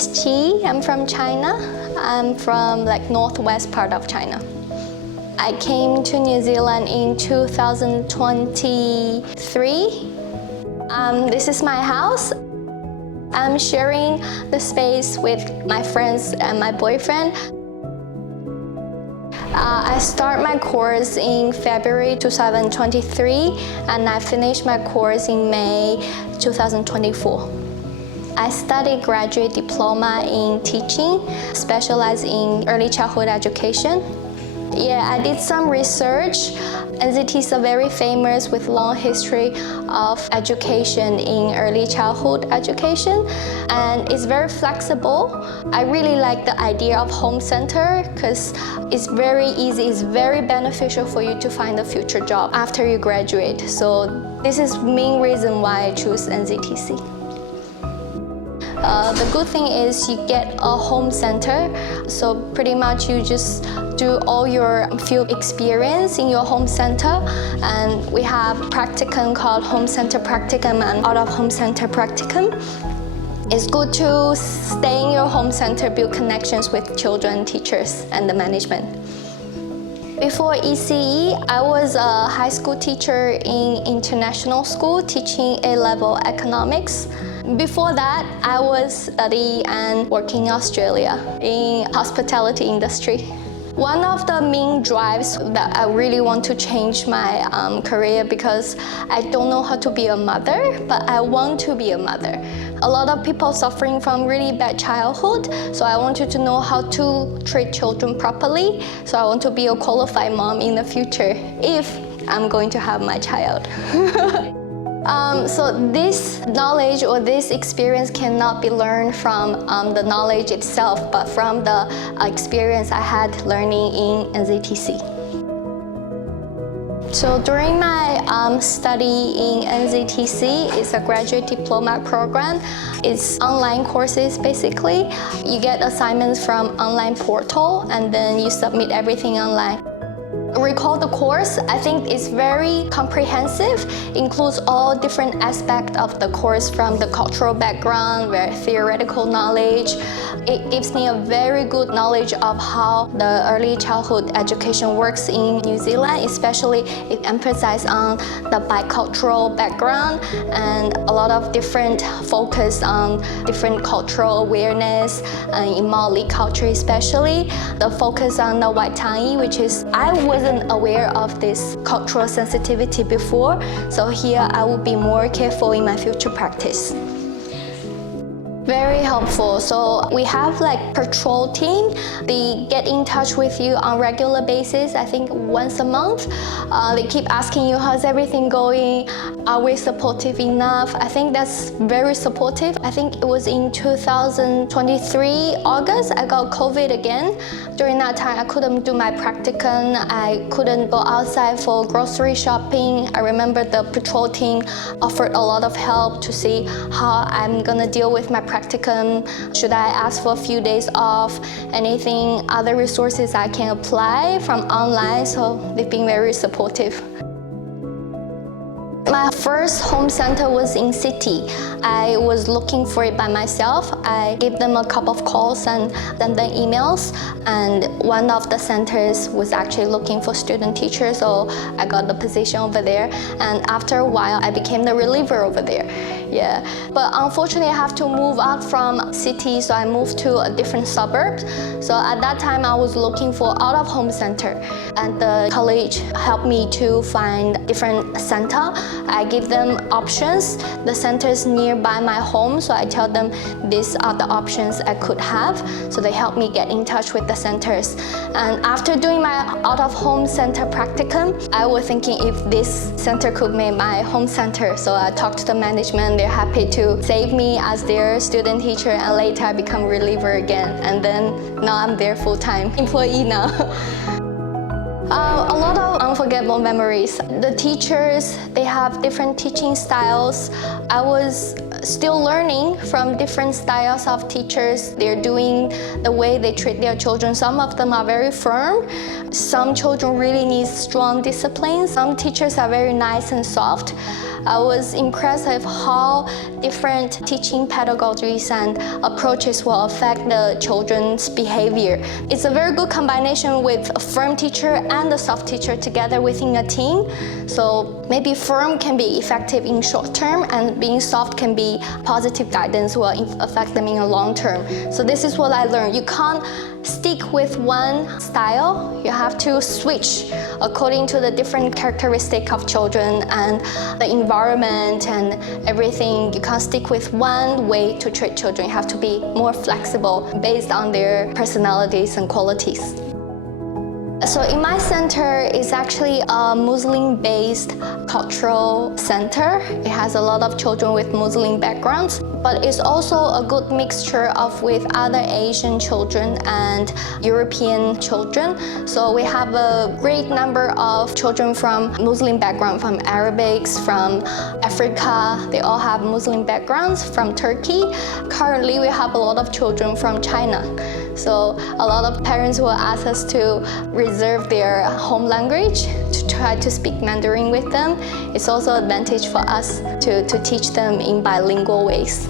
is Chi. I'm from China. I'm from northwest part of China. I came to New Zealand in 2023. This is my house. I'm sharing the space with my friends and my boyfriend. I start my course in February 2023 and I finished my course in May 2024. I studied graduate diploma in teaching, specialized in early childhood education. Yeah, I did some research. NZT is very famous with long history of education in early childhood education, and it's very flexible. I really like the idea of home center because it's very easy, it's very beneficial for you to find a future job after you graduate. So this is the main reason why I choose NZTC. The good thing is you get a home center, so pretty much you just do all your field experience in your home center, and we have practicum called home center practicum and out of home center practicum. It's good to stay in your home center, build connections with children, teachers, and the management. Before ECE, I was a high school teacher in international school teaching A-level economics. Before that, I was studying and working in Australia in hospitality industry. One of the main drives that I really want to change my career because I don't know how to be a mother, but I want to be a mother. A lot of people suffering from really bad childhood, so I wanted to know how to treat children properly. So I want to be a qualified mom in the future if I'm going to have my child. So this knowledge or this experience cannot be learned from the knowledge itself, but from the experience I had learning in NZTC. So during my study in NZTC, it's a graduate diploma program. It's online courses basically. You get assignments from online portal and then you submit everything online. Recall the course, I think it's very comprehensive, includes all different aspects of the course from the cultural background, very theoretical knowledge. It gives me a very good knowledge of how the early childhood education works in New Zealand, especially it emphasizes on the bicultural background and a lot of different focus on different cultural awareness in Maori culture especially. The focus on the Waitangi, which is, I wasn't aware of this cultural sensitivity before, so here I will be more careful in my future practice. Very helpful. So we have patrol team. They get in touch with you on regular basis, I think once a month. They keep asking you, how's everything going? Are we supportive enough? I think that's very supportive. I think it was in 2023 August, I got COVID again. During that time, I couldn't do my practicum. I couldn't go outside for grocery shopping. I remember the patrol team offered a lot of help to see how I'm gonna deal with my practicum. Should I ask for a few days off? Anything, other resources I can apply from online, so they've been very supportive. My first home center was in city. I was looking for it by myself. I gave them a couple of calls and sent them emails, and one of the centers was actually looking for student teachers, so I got the position over there, and after a while I became the reliever over there. Yeah, but unfortunately I have to move out from city, so I moved to a different suburb. So at that time I was looking for out of home center, and the college helped me to find different center. I give them options. The centers nearby my home, so I tell them these are the options I could have. So they help me get in touch with the centers. And after doing my out of home center practicum, I was thinking if this center could make my home center. So I talked to the management. They're happy to save me as their student teacher, and later I become reliever again. And then now I'm their full-time employee now. A lot of unforgettable memories. The teachers, they have different teaching styles. I was still learning from different styles of teachers. They're doing the way they treat their children. Some of them are very firm. Some children really need strong discipline. Some teachers are very nice and soft. I was impressed with how different teaching pedagogies and approaches will affect the children's behavior. It's a very good combination with a firm teacher and a soft teacher together within a team. So maybe firm can be effective in short term, and being soft can be positive guidance will affect them in a long term. So this is what I learned. You can't stick with one style. You have to switch according to the different characteristic of children and the environment and everything. You can't stick with one way to treat children. You have to be more flexible based on their personalities and qualities. So in my center is actually a Muslim-based cultural center. It has a lot of children with Muslim backgrounds, but it's also a good mixture of with other Asian children and European children. So we have a great number of children from Muslim background, from Arabics, from Africa. They all have Muslim backgrounds, from Turkey. Currently, we have a lot of children from China. So a lot of parents will ask us to reserve their home language to try to speak Mandarin with them. It's also an advantage for us to teach them in bilingual ways.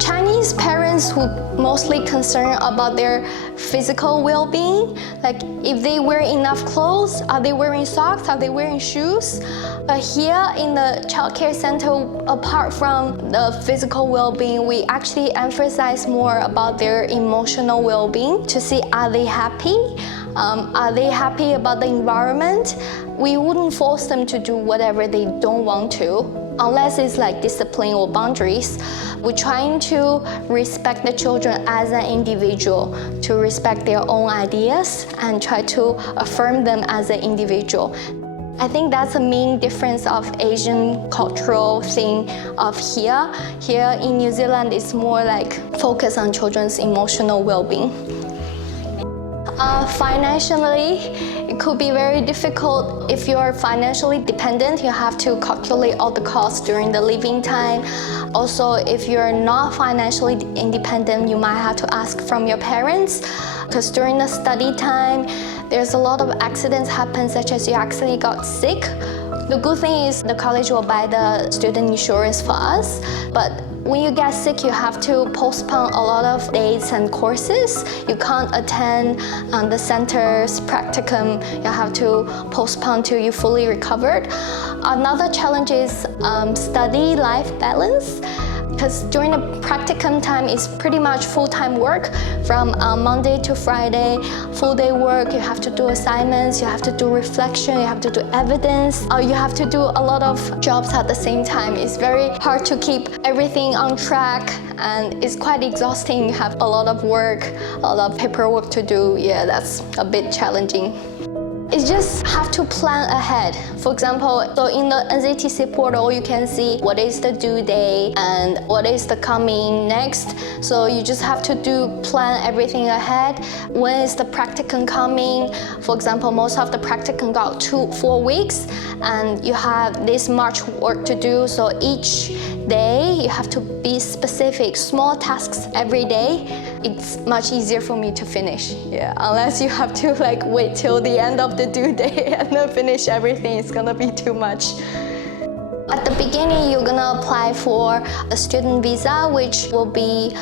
Chinese parents would mostly concern about their physical well-being, like if they wear enough clothes, are they wearing socks, are they wearing shoes? But here in the childcare center, apart from the physical well-being, we actually emphasize more about their emotional well-being to see, are they happy? Are they happy about the environment? We wouldn't force them to do whatever they don't want to, unless it's like discipline or boundaries. We're trying to respect the children as an individual, to respect their own ideas and try to affirm them as an individual. I think that's the main difference of Asian cultural thing of here. Here in New Zealand, it's more like focus on children's emotional well-being. Financially, it could be very difficult. If you're financially dependent, you have to calculate all the costs during the living time. Also, if you're not financially independent, you might have to ask from your parents, because during the study time, there's a lot of accidents happen, such as you actually got sick. The good thing is the college will buy the student insurance for us, but when you get sick, you have to postpone a lot of dates and courses. You can't attend the center's practicum. You have to postpone till you fully recovered. Another challenge is study-life balance, because during the practicum time, it's pretty much full-time work from Monday to Friday, full-day work. You have to do assignments, you have to do reflection, you have to do evidence. You have to do a lot of jobs at the same time. It's very hard to keep everything on track, and it's quite exhausting. You have a lot of work, a lot of paperwork to do. Yeah, that's a bit challenging. You just have to plan ahead. For example, so in the NZTC portal, you can see what is the due date and what is the coming next. So you just have to plan everything ahead. When is the practicum coming? For example, most of the practicum got 4 weeks, and you have this much work to do. So each day, you have to be specific, small tasks every day. It's much easier for me to finish, yeah. Unless you have to like wait till the end of the due date and then finish everything, it's gonna be too much. At the beginning, you're gonna apply for a student visa, which will be,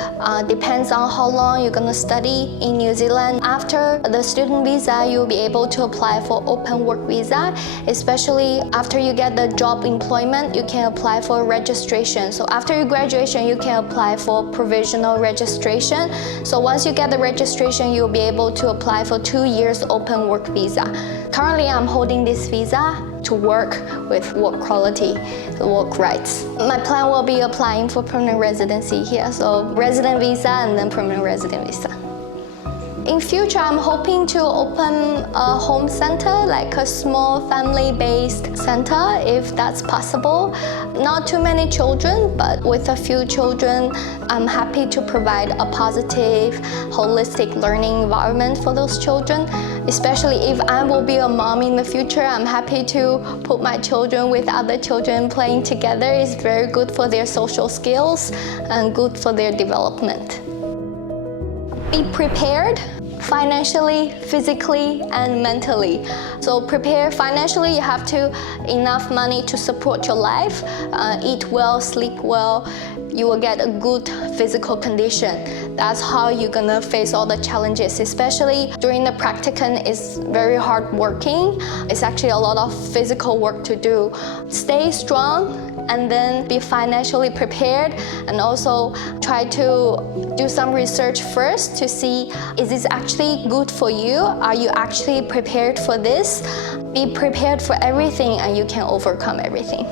depends on how long you're gonna study in New Zealand. After the student visa, you'll be able to apply for open work visa, especially after you get the job employment, you can apply for registration. So after your graduation, you can apply for provisional registration. So once you get the registration, you'll be able to apply for 2 years open work visa. Currently, I'm holding this visa to work with work quality, work rights. My plan will be applying for permanent residency here, so resident visa and then permanent resident visa. In future, I'm hoping to open a home center, like a small family-based center, if that's possible. Not too many children, but with a few children, I'm happy to provide a positive, holistic learning environment for those children. Especially if I will be a mom in the future, I'm happy to put my children with other children playing together. It's very good for their social skills and good for their development. Be prepared financially, physically, and mentally. So prepare financially, you have to enough money to support your life, eat well, sleep well, you will get a good physical condition. That's how you're gonna face all the challenges, especially during the practicum. It's very hard working. It's actually a lot of physical work to do. Stay strong and then be financially prepared, and also try to do some research first to see, is this actually good for you? Are you actually prepared for this? Be prepared for everything and you can overcome everything.